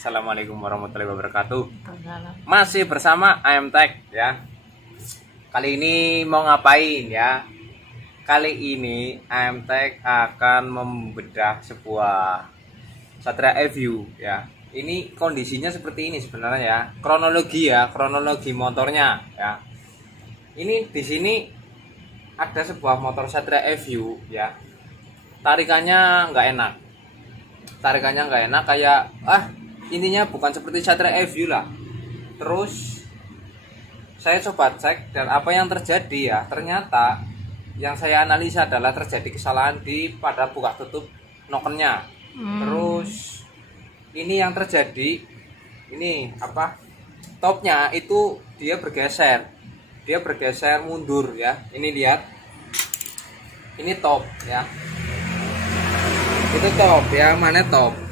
Assalamualaikum warahmatullahi wabarakatuh. Masih bersama IM Tech ya. Kali ini mau ngapain ya? Kali ini IM Tech akan membedah sebuah Satria EView ya. Ini kondisinya seperti ini sebenarnya ya. Kronologi motornya ya. Ini di sini ada sebuah motor Satria EView ya. Tarikannya nggak enak kayak intinya bukan seperti Satria EView lah. Terus saya coba cek dan apa yang terjadi ya, ternyata yang saya analisa adalah terjadi kesalahan pada buka tutup nokennya. Terus ini yang terjadi, ini topnya itu dia bergeser mundur ya. Ini lihat, ini top ya. Itu top ya, mana top?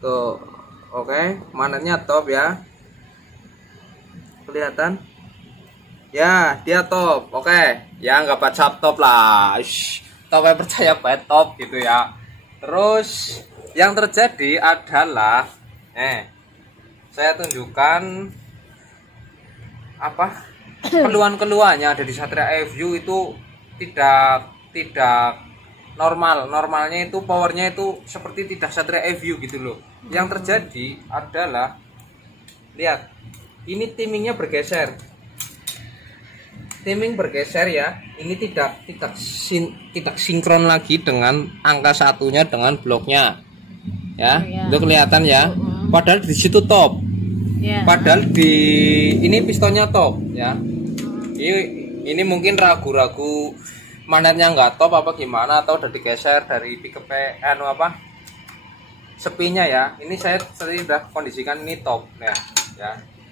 Tuh, oke, manetnya top ya. Kelihatan? Ya, dia top. Oke, ya nggak baca top lah. Top percaya banget top gitu ya. Terus yang terjadi adalah, saya tunjukkan keluhan-keluhannya ada di Satria EView itu tidak normal. Normalnya itu powernya itu seperti tidak Satria EView gitu loh. Yang terjadi adalah, lihat, ini timingnya bergeser. Timing bergeser ya. Ini tidak sinkron lagi dengan angka satunya dengan bloknya. Ya, itu kelihatan ya. Padahal di situ top. Padahal ini pistonnya top ya. Ini mungkin ragu-ragu manetnya nggak top apa gimana, atau udah digeser dari pickup sepinya ya. Ini saya sudah kondisikan ini top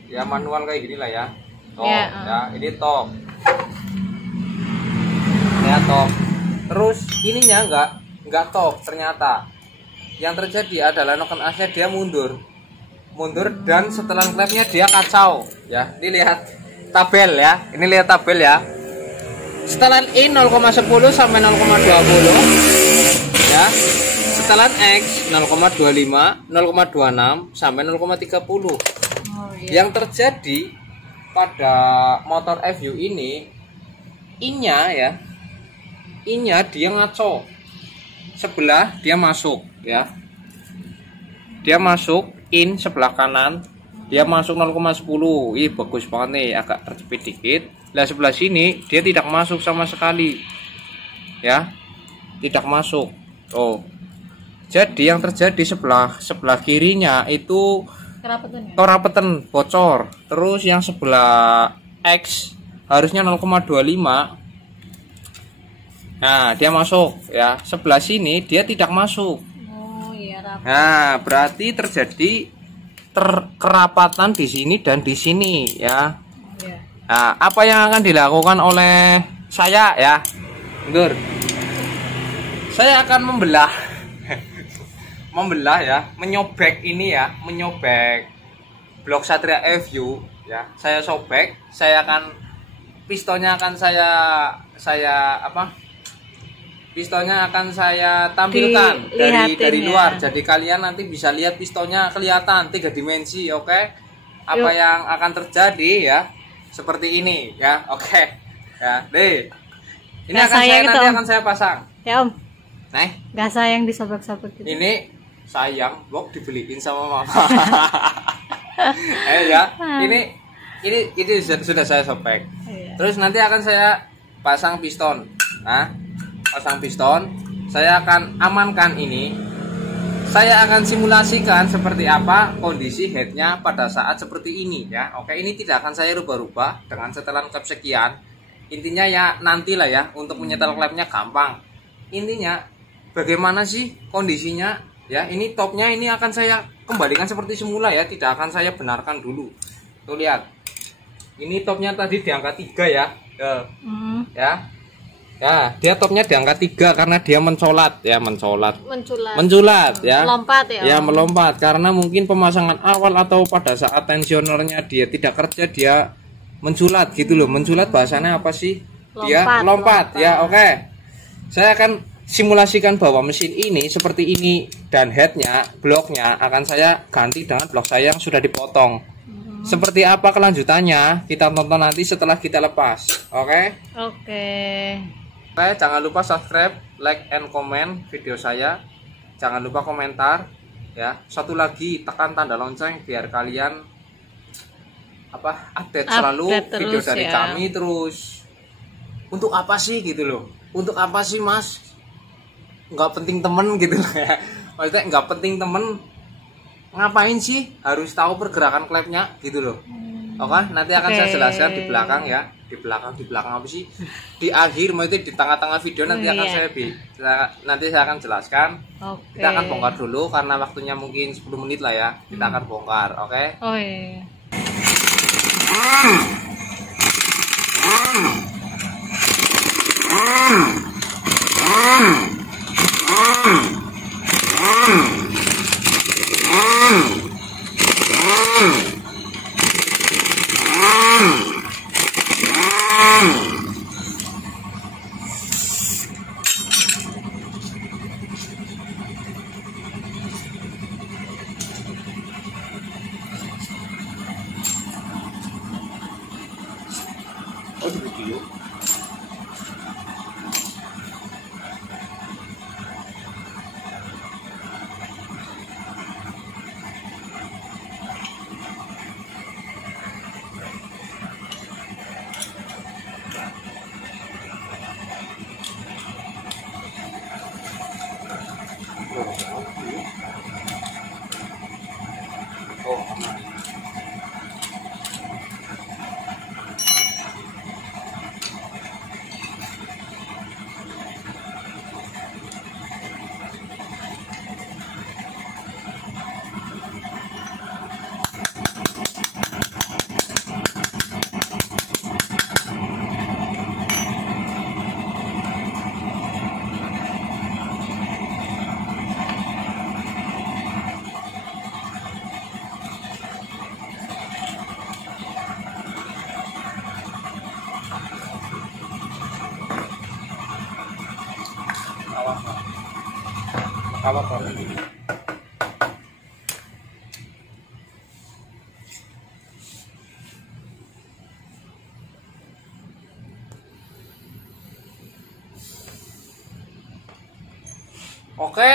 ya manual kayak gini lah ya. Top ya, ini top ya, top. Terus ininya nggak top ternyata. Yang terjadi adalah noken asnya dia mundur dan setelan klepnya dia kacau ya. Ini lihat tabel ya, setelan I 0,10 sampai 0,20 ya. Setelan X 0,25, 0,26 sampai 0,30. Yang terjadi pada motor EView ini, I-nya dia ngaco. Sebelah dia masuk ya. Dia masuk in sebelah kanan, dia masuk 0,10. Ih, bagus banget nih, agak terjepit dikit. Nah, sebelah sini dia tidak masuk sama sekali ya, tidak masuk. Jadi yang terjadi sebelah kirinya itu kerapetan bocor. Terus yang sebelah X harusnya 0,25. Nah, dia masuk ya. Sebelah sini dia tidak masuk. Nah, berarti terjadi kerapatan di sini dan di sini ya. Nah, apa yang akan dilakukan oleh saya ya? Mundur. Saya akan membelah ya, menyobek blok Satria EView ya. Saya sobek, pistonnya akan saya tampilkan dari luar. Jadi kalian nanti bisa lihat pistonnya kelihatan 3 dimensi, oke? Apa yang akan terjadi ya? Seperti ini ya, oke. Ya, deh. Ini nanti akan saya pasang. Ya, Om. Gak sayang disobek-sobek gitu. Ini sayang, blok dibeliin sama mama. Ya. Ini sudah saya sobek. Terus nanti akan saya pasang piston. Nah, pasang piston, saya akan amankan ini. Saya akan simulasikan seperti apa kondisi headnya pada saat seperti ini ya. Oke, ini tidak akan saya rubah-rubah dengan setelan klep sekian. Intinya ya nantilah ya, untuk menyetel klepnya gampang. Intinya bagaimana sih kondisinya ya. Ini topnya ini akan saya kembalikan seperti semula ya, tidak akan saya benarkan dulu. Tuh lihat, ini topnya tadi di angka 3 ya. Ya, dia topnya di angka 3 karena dia mencolat ya. Melompat ya, melompat karena mungkin pemasangan awal atau pada saat tensionernya dia tidak kerja, dia menculat gitu loh. Menculat bahasanya apa sih? Dia lompat ya. Oke, saya akan simulasikan bahwa mesin ini seperti ini dan headnya, bloknya akan saya ganti dengan blok saya yang sudah dipotong. Seperti apa kelanjutannya kita tonton nanti setelah kita lepas. Oke? Oke. Jangan lupa subscribe, like, and comment video saya. Jangan lupa komentar ya. Satu lagi, tekan tanda lonceng biar kalian update selalu video dari kami. Terus untuk apa sih gitu loh? Untuk apa sih Mas? Nggak penting temen gitu lah ya, maksudnya nggak penting temen, ngapain sih harus tahu pergerakan klepnya gitu loh. Oke, nanti akan saya jelaskan di belakang ya, di belakang apa sih, di akhir, maksudnya di tengah-tengah video nanti akan saya akan jelaskan. Kita akan bongkar dulu karena waktunya mungkin 10 menit lah ya, kita akan bongkar. Oke. Oh iya. Oh, di video. Oh, aman. Apa? Oke,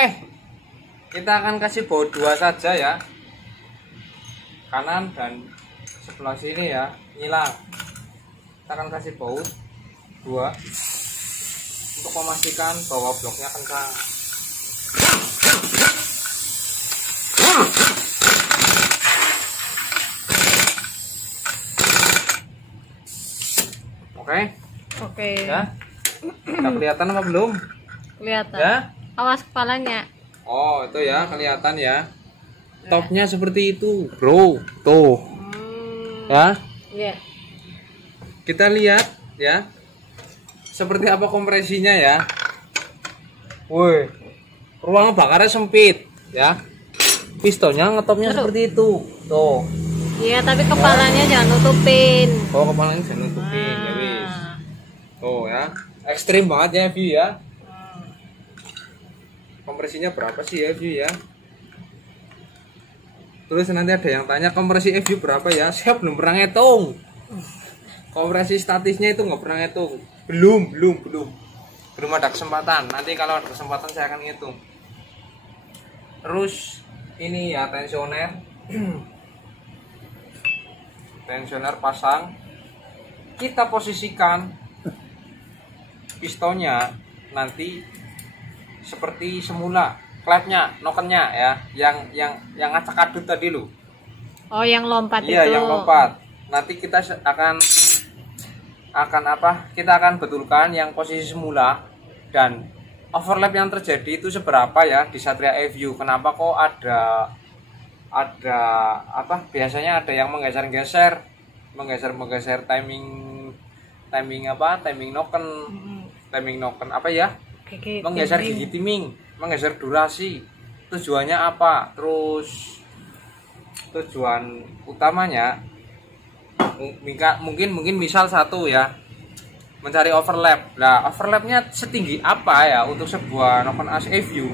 kita akan kasih baut 2 saja ya, kanan dan sebelah sini ya, nyilang. Kita akan kasih baut 2 untuk memastikan bahwa bloknya kencang. Oke. Ya. Udah kelihatan apa belum? Kelihatan. Ya. Awas kepalanya. Oh, itu ya, kelihatan ya. Topnya seperti itu, bro. Tuh. Ya. Iya. Kita lihat ya. Seperti apa kompresinya ya. Woi. Ruang bakarnya sempit ya. Pistonnya ngetopnya seperti itu. Tuh. Iya, tapi kepalanya jangan nutupin. Oh, kepalanya jangan nutupin. Ya wis. Tuh ya. Ekstrim banget ya, View ya. Kompresinya berapa sih ya, View ya? Terus nanti ada yang tanya kompresi FU berapa ya? Saya belum pernah ngitung. Kompresi statisnya itu nggak pernah ngitung. Belum ada kesempatan. Nanti kalau ada kesempatan saya akan ngitung. Terus ini ya tensioner. Tensioner pasang. Kita posisikan pistonnya nanti seperti semula, klepnya, nokennya ya, yang acak adut tadi lu. Oh, yang lompat iya, itu. Iya, yang lompat. Nanti kita akan apa? Kita akan betulkan yang posisi semula dan overlap yang terjadi itu seberapa ya di Satria FU. Kenapa kok ada apa? Biasanya ada yang menggeser timing apa? Timing noken apa ya? Menggeser gigi timing, menggeser durasi. Tujuannya apa? Terus tujuan utamanya mungkin misal satu ya, mencari overlap. Nah, overlapnya setinggi apa ya untuk sebuah Noken As EView?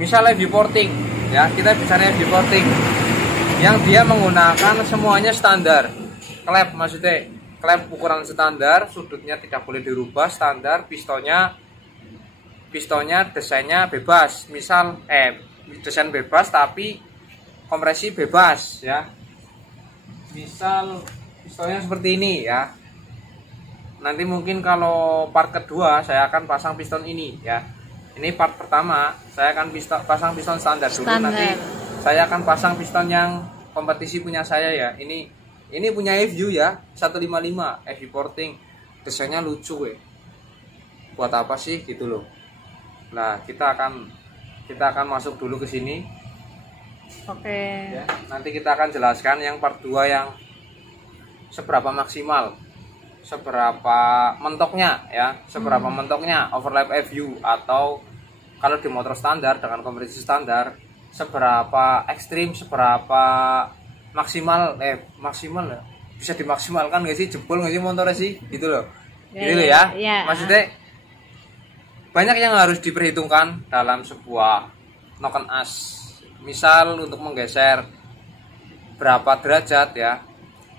Misal EView porting, ya kita bicara EView porting, yang dia menggunakan semuanya standar. Klep maksudnya, klep ukuran standar, sudutnya tidak boleh dirubah, standar, pistonnya desainnya bebas. Misal desain bebas tapi kompresi bebas ya. Misal pistonnya seperti ini ya. Nanti mungkin kalau part kedua saya akan pasang piston ini ya. Ini part pertama saya akan pasang piston standar dulu. Nanti saya akan pasang piston yang kompetisi punya saya ya. Ini punya EView ya, 155 EView porting. Desainnya lucu buat apa sih gitu loh. Nah, kita akan masuk dulu ke sini. Oke. Ya, nanti kita akan jelaskan yang part 2 yang seberapa maksimal, seberapa mentoknya ya, seberapa mentoknya overlap EView, atau kalau di motor standar dengan kompresi standar seberapa ekstrim, seberapa maksimal ya. Bisa dimaksimalkan nggak sih, jebol nggak sih motornya sih gitu loh. Gitu loh ya. Maksudnya banyak yang harus diperhitungkan dalam sebuah Noken As. Misal untuk menggeser berapa derajat ya,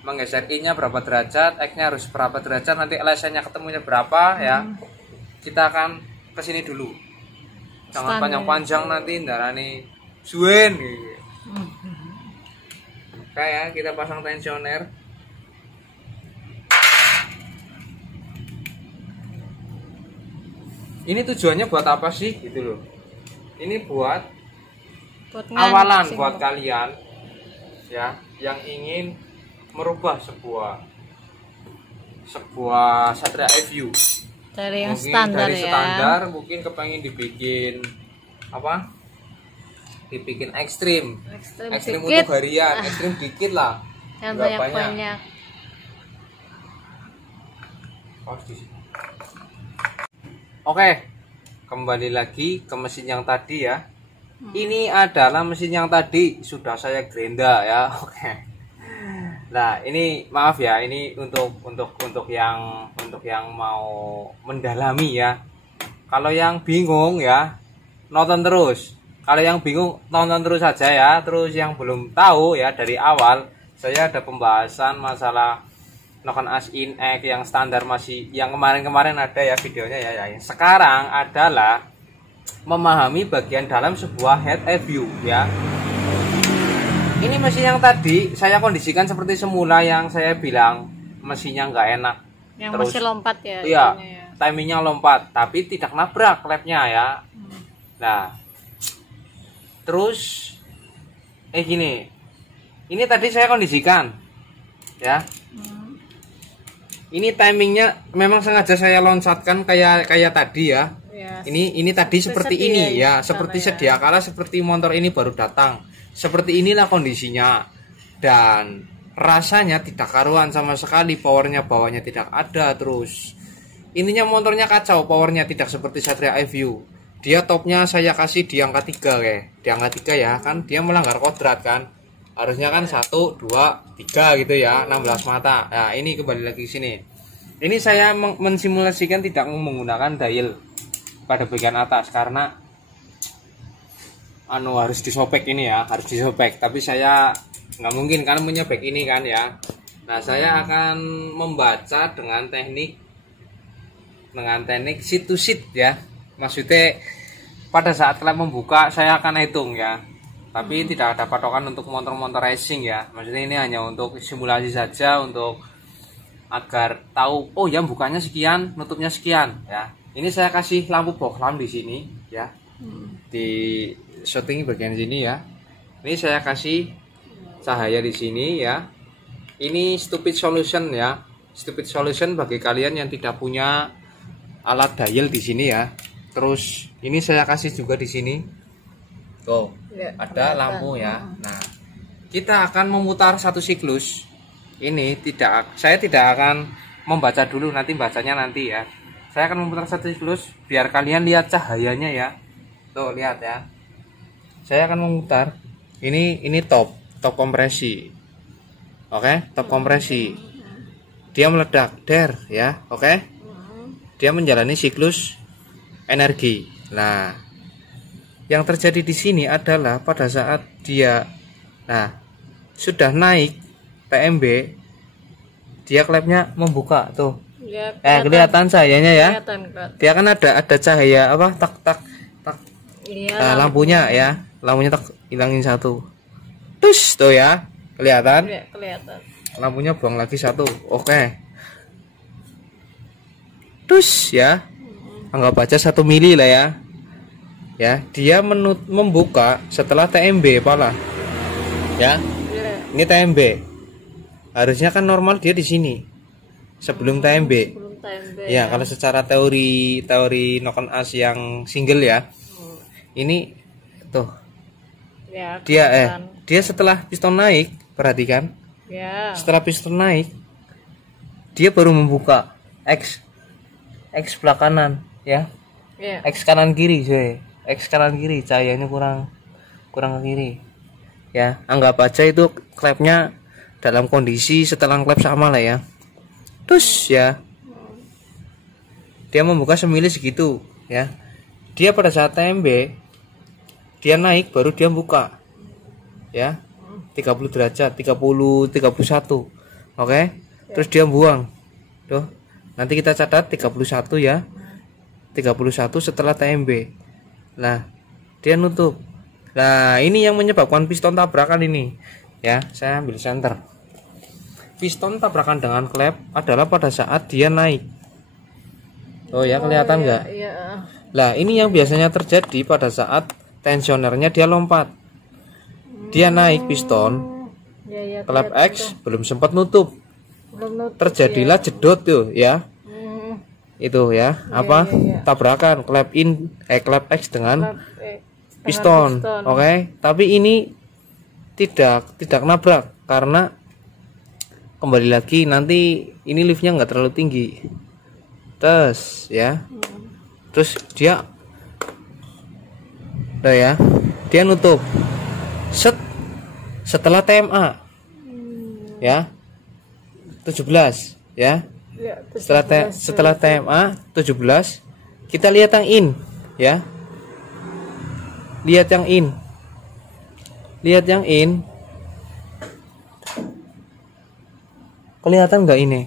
menggeser I nya berapa derajat, X nya harus berapa derajat, nanti LSN nya ketemunya berapa ya. Kita akan kesini dulu, jangan panjang-panjang nanti ndarani suwen gitu. Kayak kita pasang tensioner. Ini tujuannya buat apa sih gitu loh. Ini buat awalan buat kalian ya yang ingin merubah sebuah Satria EView dari yang mungkin standar dari standar mungkin kepengen dibikin apa? Dibikin ekstrim untuk harian, ekstrim dikit lah. Yang banyak. Oke, kembali lagi ke mesin yang tadi ya. Ini adalah mesin yang tadi sudah saya gerinda ya. Oke. Nah, ini maaf ya, ini untuk yang mau mendalami ya. Kalau yang bingung ya, nonton terus. Kalau yang bingung nonton terus saja ya. Terus yang belum tahu ya, dari awal saya ada pembahasan masalah Noken As In-X yang standar, masih yang kemarin-kemarin ada ya videonya ya. Yang sekarang adalah memahami bagian dalam sebuah head EView ya. Ini mesin yang tadi saya kondisikan seperti semula yang saya bilang mesinnya nggak enak. Yang terus, masih lompat ya. Iya, timingnya lompat tapi tidak nabrak klepnya ya. Nah, terus gini. Ini tadi saya kondisikan ya. Ini timingnya memang sengaja saya loncatkan kayak tadi ya. Ini tadi seperti ini ya, seperti sedia kala seperti motor ini baru datang. Seperti inilah kondisinya. Dan rasanya tidak karuan sama sekali, powernya bawahnya tidak ada. Terus ininya motornya kacau, powernya tidak seperti Satria EView. Dia topnya saya kasih di angka 3 di angka 3 ya, kan dia melanggar kodrat kan. Harusnya kan 1, 2, 3 gitu ya, 16 mata. Nah, ini kembali lagi ke sini. Ini saya mensimulasikan tidak menggunakan dial pada bagian atas karena harus disobek ini ya, harus disobek. Tapi saya nggak mungkin kan menyobek ini kan ya. Nah, saya akan membaca dengan teknik seat to seat ya. Maksudnya pada saat kalian membuka saya akan hitung ya. Tapi tidak ada patokan untuk motor-motor racing ya. Maksudnya ini hanya untuk simulasi saja, untuk agar tahu oh ya bukanya sekian, nutupnya sekian ya. Ini saya kasih lampu bohlam di sini ya. Di shooting bagian sini ya. Ini saya kasih cahaya di sini ya. Ini stupid solution ya. Stupid solution bagi kalian yang tidak punya alat dial di sini ya. Terus ini saya kasih juga di sini. Tuh, ada lampu ya. Nah, kita akan memutar satu siklus. Ini saya tidak akan membaca dulu, nanti bacanya nanti ya. Saya akan memutar satu siklus biar kalian lihat cahayanya ya. Tuh, lihat ya. Saya akan memutar. Ini top kompresi. Oke, top kompresi. Dia meledak, der ya. Oke. dia menjalani siklus energi. Nah, yang terjadi di sini adalah pada saat dia sudah naik TMB, dia klepnya membuka tuh. Ya, Kelihatan cahayanya ya. Kelihatan. Dia kan ada cahaya apa tak. Iya, Lampunya ya. Lampunya tak hilangin satu. Tus tuh ya. Kelihatan? ya, kelihatan. Lampunya buang lagi satu. Oke. Tus ya. Anggap aja 1 mili lah ya. Ya, dia membuka setelah TMB pala. Ya. Ya. Ini TMB. Harusnya kan normal dia di sini. Sebelum TMB. Belum TMB. Ya, kalau secara teori knock on us yang single ya. Ini tuh. Ya, Dia setelah piston naik, perhatikan. Ya. Setelah piston naik, dia baru membuka X sebelah kanan ya. Ya. X kanan kiri, coy. X kanan kiri, cahayanya kurang ke kiri. Ya, anggap aja itu klepnya dalam kondisi setelah klep sama lah ya. Terus ya. Dia membuka semili segitu ya. Dia pada saat TMB dia naik baru dia buka. Ya. 30 derajat, 30, 31. Oke. Terus dia buang. Tuh. Nanti kita catat 31 ya. 31 setelah TMB. Nah, dia nutup. Nah, ini yang menyebabkan piston tabrakan ini. Ya, saya ambil senter. Piston tabrakan dengan klep adalah pada saat dia naik. Oh ya, kelihatan nggak? Iya. Nah, ini yang biasanya terjadi pada saat tensionernya dia lompat. Dia naik piston, Ya, klep X belum sempat nutup. belum nutup, Terjadilah jedot tuh ya. Hmm. Itu ya, tabrakan klep X dengan piston. piston. Oke. Tapi ini tidak nabrak karena kembali lagi nanti ini liftnya nggak terlalu tinggi. Terus ya. Terus dia ya. Dia nutup. Setelah TMA. Ya. 17 ya. Ya, Setelah TMA 17 kita lihat yang in ya. Lihat yang in. Kelihatan nggak ini?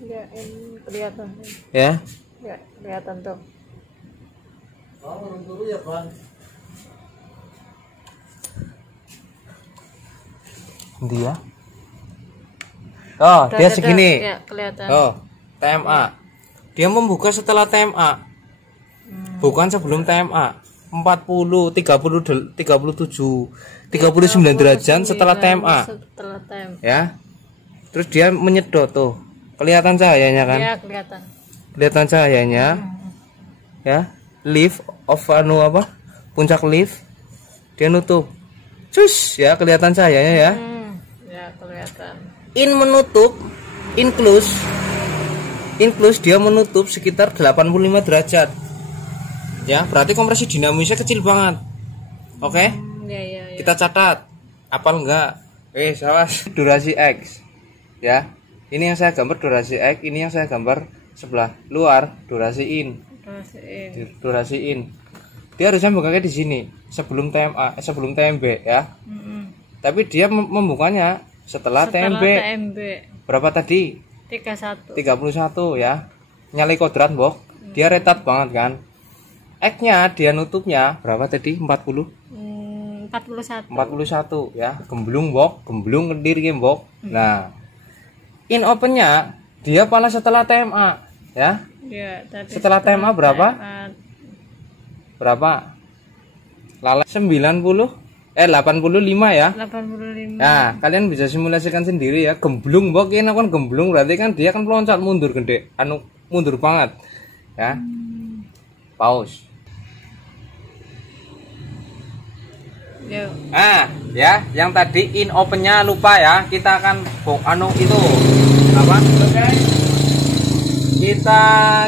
Ya, ini kelihatan. Ya. Ya, kelihatan tuh. Dia. Oh, dia segini. Ya, kelihatan. Oh, TMA. Dia membuka setelah TMA. Bukan sebelum TMA. 40, 30, 37, 39 derajat setelah TMA. Setelah TMA. Ya. Terus dia menyedot tuh. Kelihatan cahayanya kan? Ya, kelihatan. Kelihatan cahayanya. Ya. Lift of puncak lift. Dia nutup. Cus, ya kelihatan cahayanya ya. Ya, kelihatan. In menutup, incluse dia menutup sekitar 85 derajat. Ya, berarti kompresi dinamisnya kecil banget. Oke? Ya. Kita catat. Apal enggak? Sawas. Durasi X. Ya. Ini yang saya gambar durasi X, ini yang saya gambar sebelah luar durasi in. Durasi in. Dia harusnya bukanya di sini sebelum TMB ya. Tapi dia membukanya setelah TMB. Berapa tadi? 31 ya. Nyali kodrat, Mbok. Dia retat banget kan. X-nya dia nutupnya berapa tadi? 41 ya. Gemblung, Mbok. Gemblung kendir ge, Mbok. Nah, in opennya dia pala setelah TMA ya. Ya, setelah TMA berapa? Berapa? Lala 85 ya. 85. Nah, kalian bisa simulasikan sendiri ya. Gemblung, Mbok, ini kan gemblung berarti kan dia kan loncat mundur gede. Mundur banget. Ya. Pause. Ya, yang tadi in opennya lupa ya. Kita akan itu apa?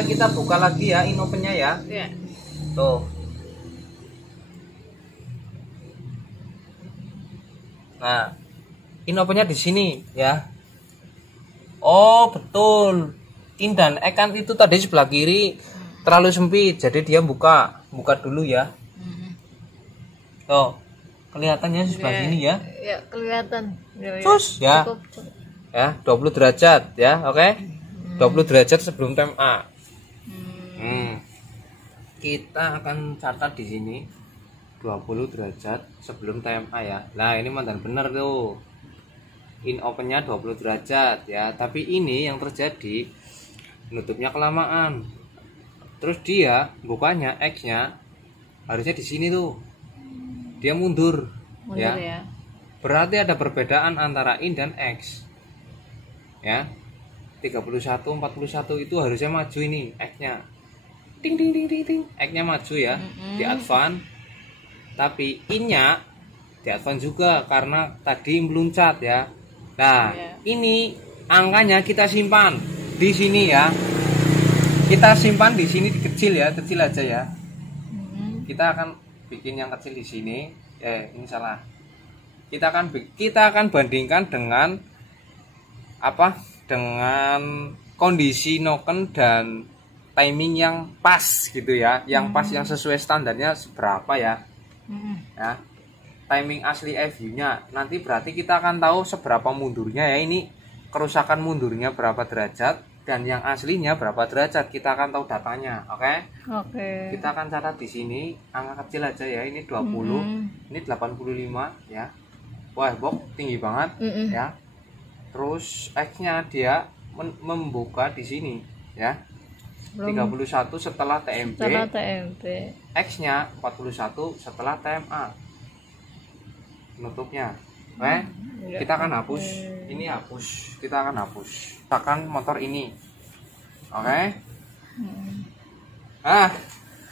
Kita buka lagi ya in opennya ya. Ya. Tuh. Nah, in opennya di sini ya. Oh betul, in dan ek kan itu tadi sebelah kiri terlalu sempit, jadi dia buka dulu ya. Oh kelihatannya sebelah sini ya. Ya kelihatan. Terus ya. Cukup. Ya 20 derajat ya, oke. 20 derajat sebelum tem A. Kita akan catat di sini 20 derajat sebelum TMA ya. Nah ini mantan bener tuh, in opennya 20 derajat ya, tapi ini yang terjadi nutupnya kelamaan, terus dia bukanya X nya harusnya di sini tuh, dia mundur ya. Berarti ada perbedaan antara in dan X ya. 31 41 itu harusnya maju, ini X nya ting ting ting ting ting, X nya maju ya di advance, tapi in-nya di advance juga karena tadi meluncat ya. Nah, ini angkanya kita simpan di sini ya. Kita simpan di sini kecil ya, kecil aja ya. Kita akan bikin yang kecil di sini. Ini salah. Kita akan bandingkan dengan apa? Dengan kondisi noken dan timing yang pas gitu ya. Yang pas yang sesuai standarnya seberapa ya. Ya, timing asli FU-nya nanti berarti kita akan tahu seberapa mundurnya ya. Ini kerusakan mundurnya berapa derajat dan yang aslinya berapa derajat, kita akan tahu datanya. Oke. Kita akan catat di sini angka kecil aja ya. Ini 20, ini 85 ya. Wah, bok tinggi banget ya. Terus X-nya dia membuka di sini ya. 31 setelah TMP. X-nya 41 setelah TMA. Penutupnya. Oke. Kita akan hapus. Ini hapus. Kita akan hapus. Tekan motor ini. Oke.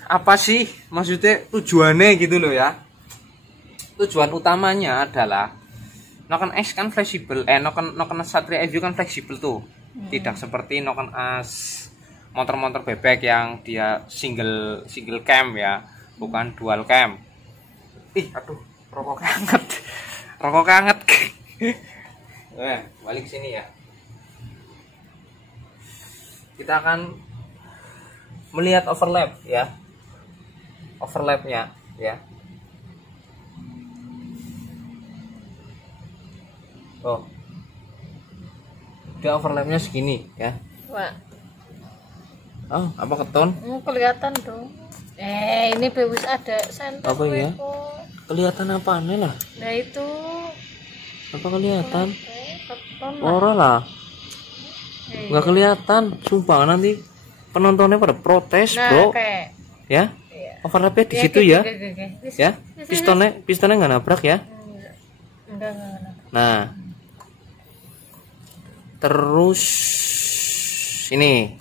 Apa sih maksudnya tujuannya gitu loh ya. Tujuan utamanya adalah noken X kan fleksibel. Noken Satria FU kan fleksibel tuh. Tidak seperti noken As motor-motor bebek yang dia single cam ya, bukan dual cam. Aduh, rokok hangat. Balik sini ya. Kita akan melihat overlap ya. Overlapnya ya. Oh. Dia overlapnya segini ya. Oh, apa keton? Kelihatan dong. Ini bewus ada senter. Apa ya? Kelihatan apa aneh lah? Nah itu. Apa kelihatan? Ora lah. Nggak kelihatan. Sumpah nanti penontonnya pada protes, bro. Ya? Overlapnya di situ ya. Ya? Pistonnya nggak nabrak ya? Enggak. Nah. Terus ini.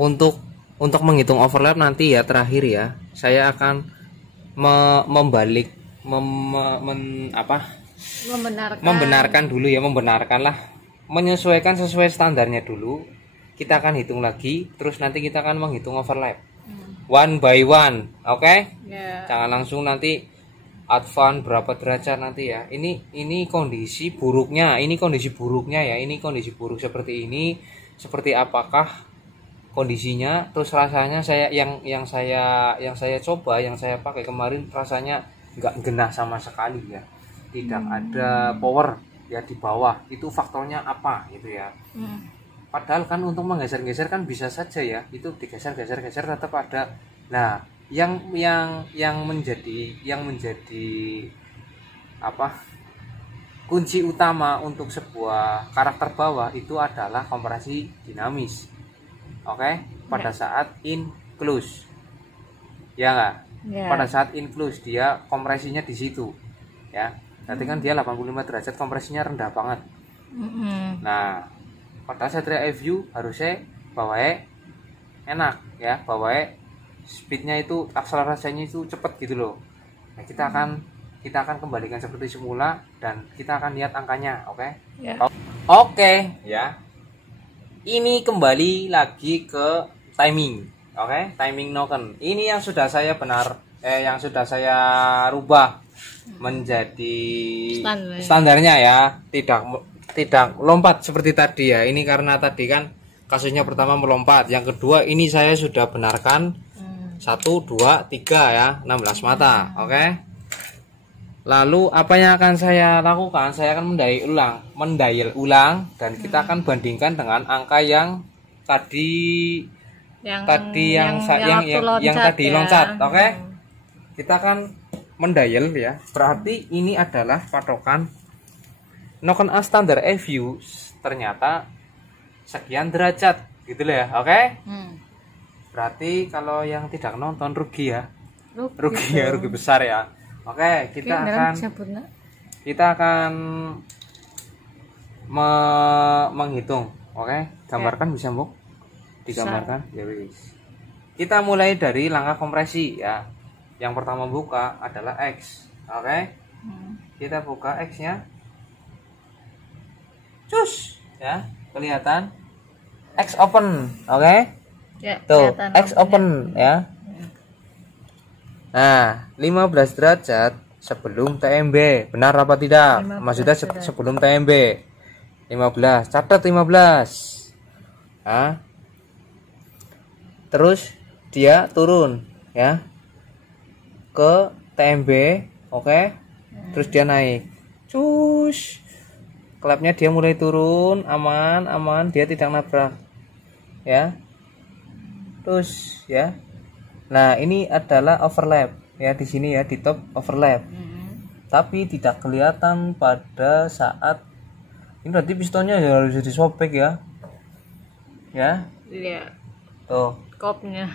Untuk menghitung overlap nanti ya, terakhir ya, saya akan membenarkan dulu ya, menyesuaikan sesuai standarnya dulu. Kita akan hitung lagi, terus nanti kita akan menghitung overlap one by one, oke? Jangan langsung nanti advance berapa derajat nanti ya. Ini kondisi buruknya, ini kondisi buruk seperti ini, seperti apakah kondisinya, terus rasanya yang saya coba, yang saya pakai kemarin rasanya nggak genah sama sekali ya, tidak ada power ya di bawah. Itu faktornya apa gitu ya. Padahal kan untuk menggeser-geser kan bisa saja ya, itu digeser-geser tetap ada. Nah yang menjadi apa, kunci utama untuk sebuah karakter bawah itu adalah kompresi dinamis. Oke, pada saat in close, ya nggak? Pada saat in close dia kompresinya di situ, ya. Berarti kan dia 85 derajat, kompresinya rendah banget. Nah, pada Satria FU harusnya bawahnya enak, ya, bawahnya speednya itu, akselerasinya itu cepat gitu loh. Nah, kita akan kembalikan seperti semula dan kita akan lihat angkanya, oke? Oke, ya. Ini kembali lagi ke timing, oke? Timing noken. Ini yang sudah saya rubah menjadi standarnya ya. tidak lompat seperti tadi ya. Ini karena tadi kan kasusnya pertama melompat, yang kedua ini saya sudah benarkan 1, 2, 3 ya, 16 mata. Oke. Lalu apa yang akan saya lakukan? Saya akan mendial ulang dan kita akan bandingkan dengan angka yang tadi yang tadi loncat. Oke. Kita akan mendial ya. Berarti ini adalah patokan Noken A standar EView ternyata sekian derajat gitu loh ya. Oke. Berarti kalau yang tidak nonton rugi ya. Rugi besar ya. Oke, kita akan menghitung. Oke, gambarkan bisa, Mbok? Digambarkan. Ya wis. Kita mulai dari langkah kompresi ya. Yang pertama buka adalah X. Oke. Kita buka X-nya. Cus, ya. Kelihatan X open. Oke. Ya, tuh, X open ya. Nah, 15 derajat sebelum TMB. Benar apa tidak? Maksudnya sebelum TMB. 15. Catat 15. Nah. Terus dia turun ya. Ke TMB, oke. Terus dia naik. Cus. Klapnya dia mulai turun, aman, dia tidak nabrak. Ya. Terus ya. Nah, ini adalah overlap ya, di sini ya, di top overlap. Tapi tidak kelihatan pada saat ini, berarti pistonnya ya harus disobek ya. Ya. Iya. Tuh. Kopnya.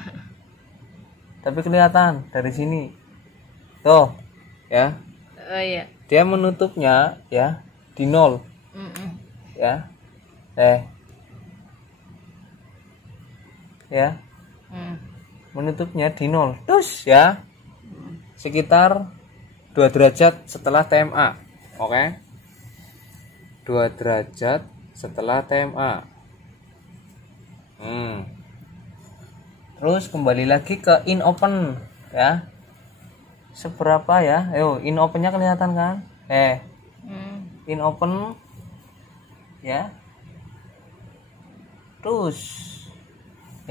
Tapi kelihatan dari sini. Tuh. Ya. Oh iya. Dia menutupnya ya di 0. Ya. Ya. Menutupnya di 0 terus ya, sekitar 2 derajat setelah TMA. Oke. 2 derajat setelah TMA. Terus kembali lagi ke in open ya. Seberapa ya? Ayo, in opennya kelihatan kan? In open ya. Terus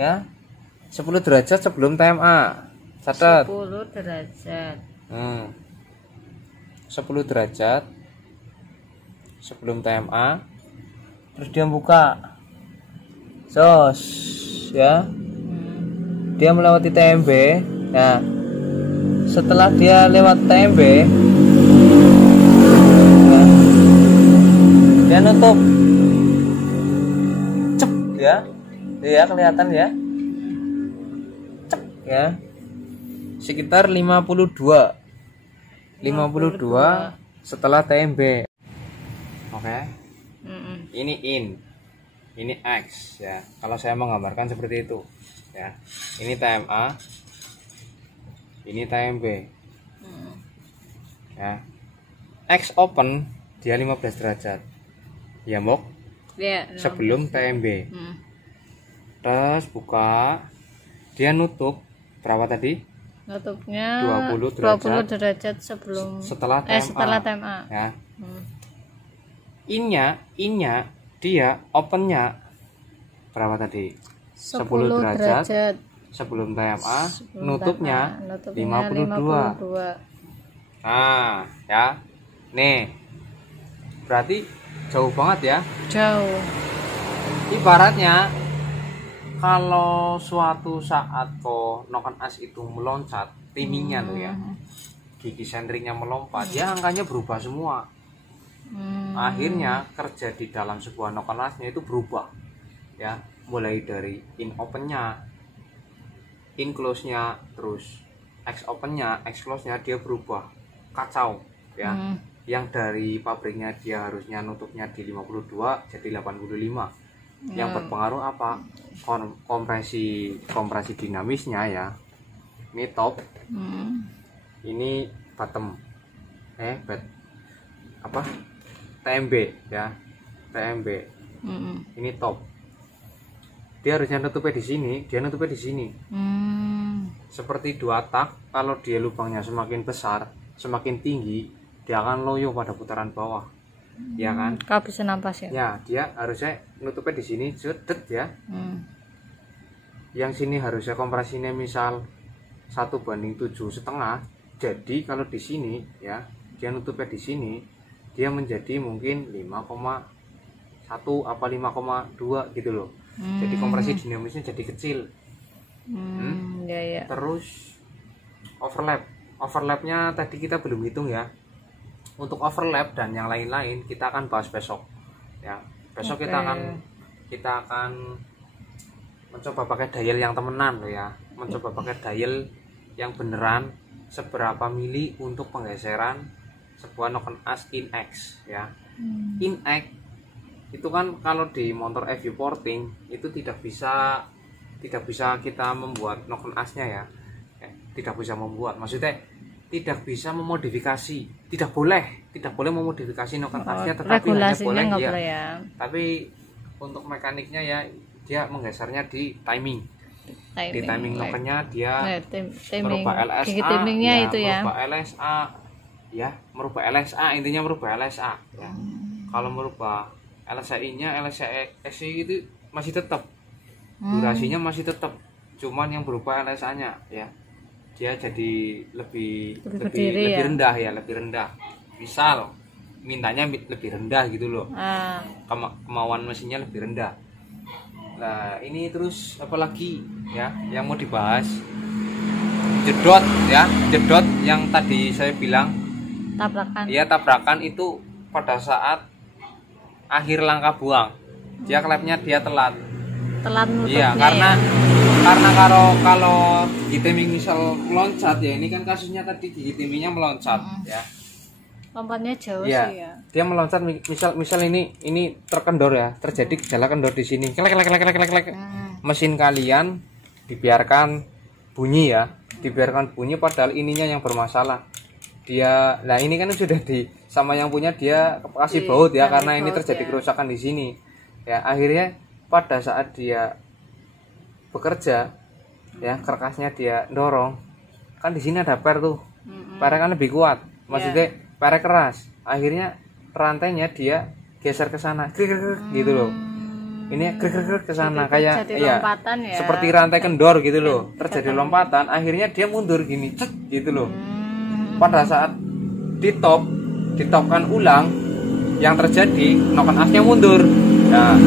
ya, 10 derajat sebelum TMA. Catat. 10 derajat. 10 derajat sebelum TMA. Terus dia buka. Sos, ya. Dia melewati TMB. Nah, setelah dia lewat TMB, nah, dia nutup. Cep, ya. Ya, kelihatan ya. Ya, sekitar 52 setelah TMB. Oke. Ini X ya, kalau saya menggambarkan seperti itu ya. Ini TMA, ini TMB ya. X open dia 15 derajat ya, Mbok ya, sebelum TMB. Terus buka, dia nutup berapa tadi? Nutupnya 20 derajat sebelum setelah TMA. Ya. Innya dia opennya berapa tadi? 10 derajat sebelum TMA, nutupnya 52. Nah, ya. Nih. Berarti jauh banget ya? Jauh. Ibaratnya kalau suatu saat kok Noken As itu meloncat, timingnya tuh ya, gigi sentringnya melompat, ya angkanya berubah semua. Akhirnya kerja di dalam sebuah Noken Asnya itu berubah, ya, mulai dari in opennya, in close-nya, terus X opennya, X close-nya dia berubah, kacau, ya. Yang dari pabriknya dia harusnya nutupnya di 52 jadi 85. Yang berpengaruh apa? Kompresi dinamisnya ya. Ini top, ini bottom, TMB ya, TMB. Ini top. Dia harusnya nutupnya di sini, dia nutupnya di sini. Seperti 2 tak, kalau dia lubangnya semakin besar, semakin tinggi, dia akan loyo pada putaran bawah. ya kan? Kehabisan napas ya. Ya, dia harusnya nutupnya di sini jedet ya. Yang sini harusnya kompresinya misal 1:7,5. Jadi kalau di sini ya, dia nutupnya di sini, dia menjadi mungkin 5,1 apa 5,2 gitu loh. Jadi kompresi dinamisnya jadi kecil. Ya. Terus overlapnya tadi kita belum hitung ya. Untuk overlap dan yang lain-lain kita akan bahas besok ya. Besok kita akan mencoba pakai dial yang temenan loh ya, mencoba pakai dial yang beneran seberapa mili untuk penggeseran sebuah knock as in X ya. In X itu kan kalau di motor FU porting itu tidak bisa kita membuat knock asnya ya. Tidak bisa membuat, maksudnya tidak bisa memodifikasi, tidak boleh memodifikasi knock asnya, tetapi hanya boleh ya. Tapi untuk mekaniknya ya dia menggesernya di timing knocknya dia merubah LSA merubah LSA intinya merubah LSA ya. Kalau merubah LSI-nya LSI itu masih tetap durasinya masih tetap, cuman yang berubah LSA-nya ya dia jadi lebih rendah ya, lebih rendah. Misal mintanya lebih rendah gitu loh, kemauan mesinnya lebih rendah. Nah ini terus apalagi ya yang mau dibahas, jedot yang tadi saya bilang tabrakan itu pada saat akhir langkah buang dia klepnya dia telat nutupnya karena kalau gigi timing misal meloncat ya, ini kan kasusnya tadi gigi timingnya meloncat ya, lompatnya jauh sih ya. Dia meloncat misal ini terkendor ya, terjadi gejala kendor di sini. Klek. Mesin kalian dibiarkan bunyi ya, padahal ininya yang bermasalah. Nah ini kan sudah sama yang punya dia kasih baut ya, karena ini terjadi kerusakan di sini. Ya akhirnya pada saat dia bekerja ya, karkasnya dia dorong, kan di sini ada per tuh. Per kan lebih kuat. Maksudnya per keras, akhirnya rantainya dia geser ke sana, gitu loh. Ini ke sana kayak ya, seperti rantai kendor gitu loh. Terjadi lompatan, akhirnya dia mundur gini, gitu loh. Pada saat ditopkan ulang, yang terjadi knock asnya mundur. Nah,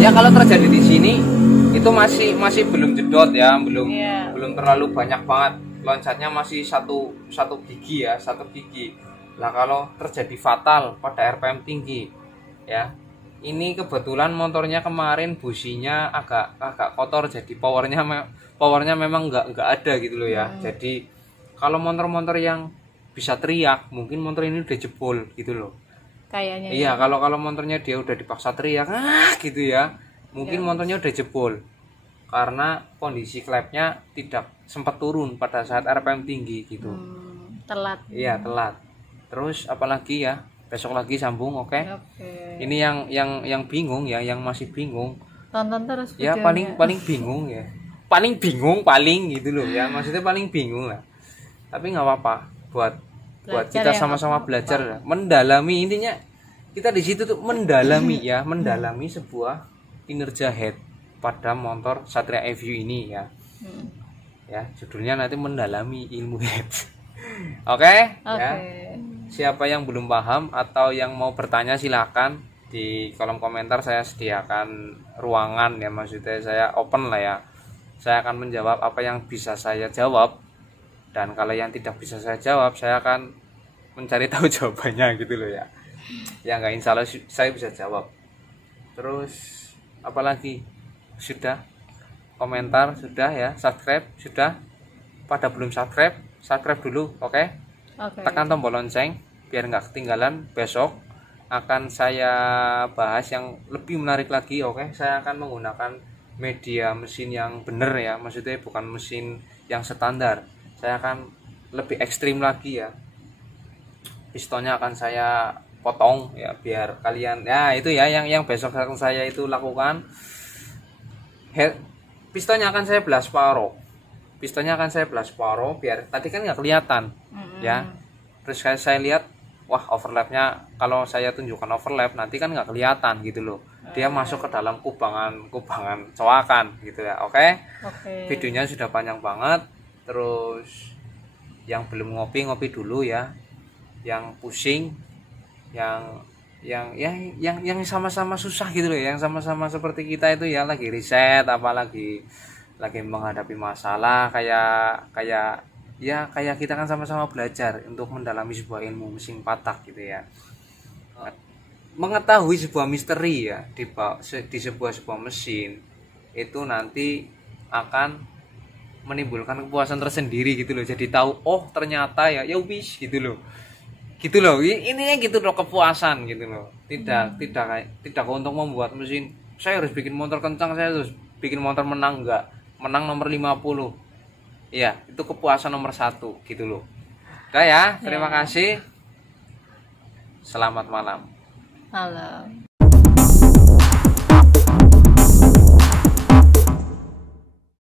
ya kalau terjadi di sini itu masih belum jedot ya, belum terlalu banyak banget. Loncatnya masih satu gigi ya, satu gigi. Nah kalau terjadi fatal pada RPM tinggi ya, ini kebetulan motornya kemarin businya agak kotor, jadi powernya memang nggak ada gitu loh ya. Jadi kalau motor-motor yang bisa teriak, mungkin motor ini udah jebol gitu loh kayaknya. Iya ya. Kalau motornya dia udah dipaksa teriak gitu ya, mungkin motornya udah jebol karena kondisi klepnya tidak sempat turun pada saat RPM tinggi gitu. Telat. Iya telat. Terus apalagi ya, besok lagi sambung, oke? Ini yang bingung ya, yang masih bingung, tonton terus ya. videonya. paling bingung ya, paling gitu loh ya, maksudnya paling bingung lah. Tapi nggak apa-apa, buat kita sama-sama belajar, mendalami. Intinya kita di situ tuh mendalami ya, mendalami sebuah kinerja head pada motor Satria FU ini ya. Ya, judulnya nanti mendalami ilmu head. Oke. Ya. Siapa yang belum paham atau yang mau bertanya silakan di kolom komentar, saya sediakan ruangan ya, maksudnya saya open lah ya. Saya akan menjawab apa yang bisa saya jawab, dan kalau yang tidak bisa saya jawab saya akan mencari tahu jawabannya gitu loh ya. Ya nggak, insya Allah saya bisa jawab. Terus apalagi, sudah komentar sudah ya, subscribe sudah. Pada belum subscribe dulu, oke? Tekan tombol lonceng biar nggak ketinggalan. Besok akan saya bahas yang lebih menarik lagi, oke? Saya akan menggunakan media mesin yang benar ya, maksudnya bukan mesin yang standar. Saya akan lebih ekstrim lagi ya. Pistonnya akan saya potong ya, biar kalian ya itu ya yang besok akan saya itu lakukan. Pistonnya akan saya belas paro. Biar tadi kan nggak kelihatan ya. Terus saya lihat wah overlapnya kalau saya tunjukkan overlap nanti kan nggak kelihatan gitu loh, dia masuk ke dalam kubangan coakan gitu ya. Oke. Videonya sudah panjang banget. Terus yang belum ngopi dulu ya, yang pusing, yang sama-sama susah gitu loh, yang sama-sama seperti kita itu ya, lagi riset apalagi lagi menghadapi masalah kayak kita kan sama-sama belajar untuk mendalami sebuah ilmu mesin patak gitu ya. Mengetahui sebuah misteri ya di sebuah mesin itu nanti akan menimbulkan kepuasan tersendiri gitu loh. Jadi tahu, oh ternyata ya wis gitu loh. Gitu loh. Intinya gitu loh, kepuasan gitu loh. Tidak untuk membuat mesin saya harus bikin motor kencang, saya harus bikin motor menang, enggak. Menang nomor 50. Iya, itu kepuasan nomor 1 gitu loh. Udah ya, terima kasih. Selamat malam. Malam.